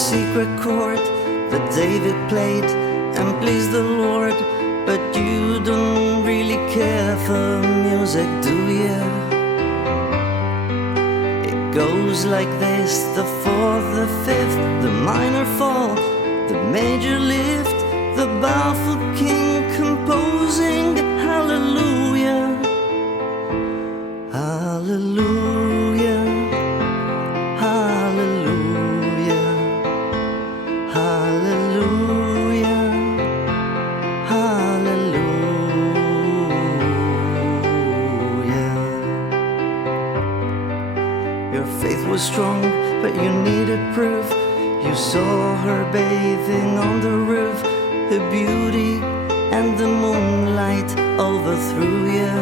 secret chord that David played and pleased the Lord. But you don't really care for music, do you? It goes like this: the fourth, the fifth, the minor fall, the major lift, the baffled king composing hallelujah, hallelujah, hallelujah, hallelujah, hallelujah. Your faith was strong, but you needed proof. You saw her bathing on the roof, her beauty and the moonlight overthrew you.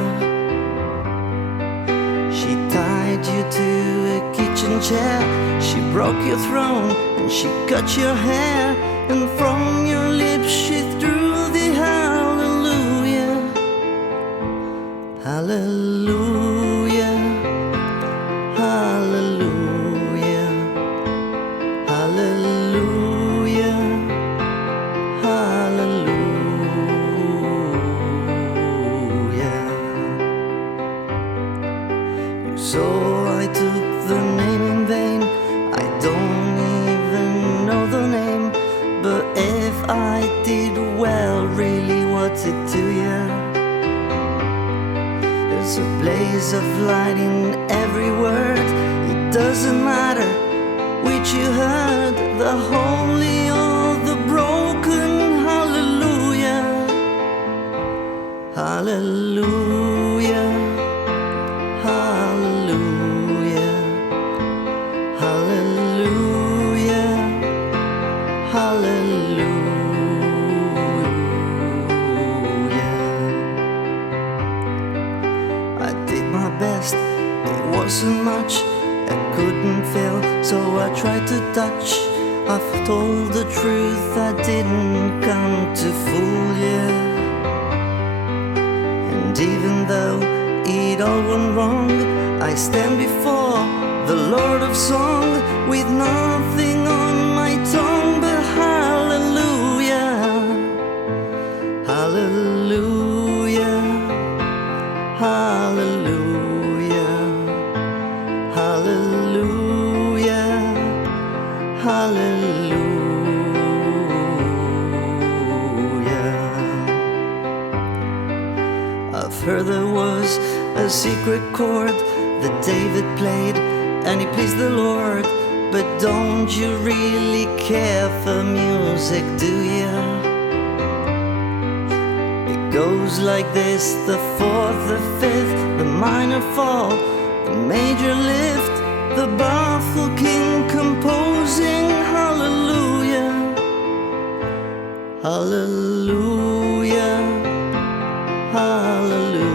She tied you to a kitchen chair, she broke your throne and she cut your hair, and from your lips she threw the hallelujah, hallelujah, hallelujah, hallelujah, hallelujah. So I took the name in vain. I don't even know the name, but if I did, well, really, what's it to you? There's a blaze of light in every word. It doesn't matter which you heard, the holy or the broken. Hallelujah, hallelujah, hallelujah, hallelujah, hallelujah. I did my best, it wasn't much, I couldn't fail, so I tried to touch. I've told the truth, I didn't come to fool you. And even though it all went wrong, I stand before the Lord of Song with nothing on my tongue but hallelujah, hallelujah, hallelujah, hallelujah, hallelujah. I've heard there was a secret chord that David played and he pleased the Lord. But don't you really care for music, do you? It goes like this: the fourth, the fifth, the minor fall, the major lift, the baffled king composing hallelujah, hallelujah, hallelujah.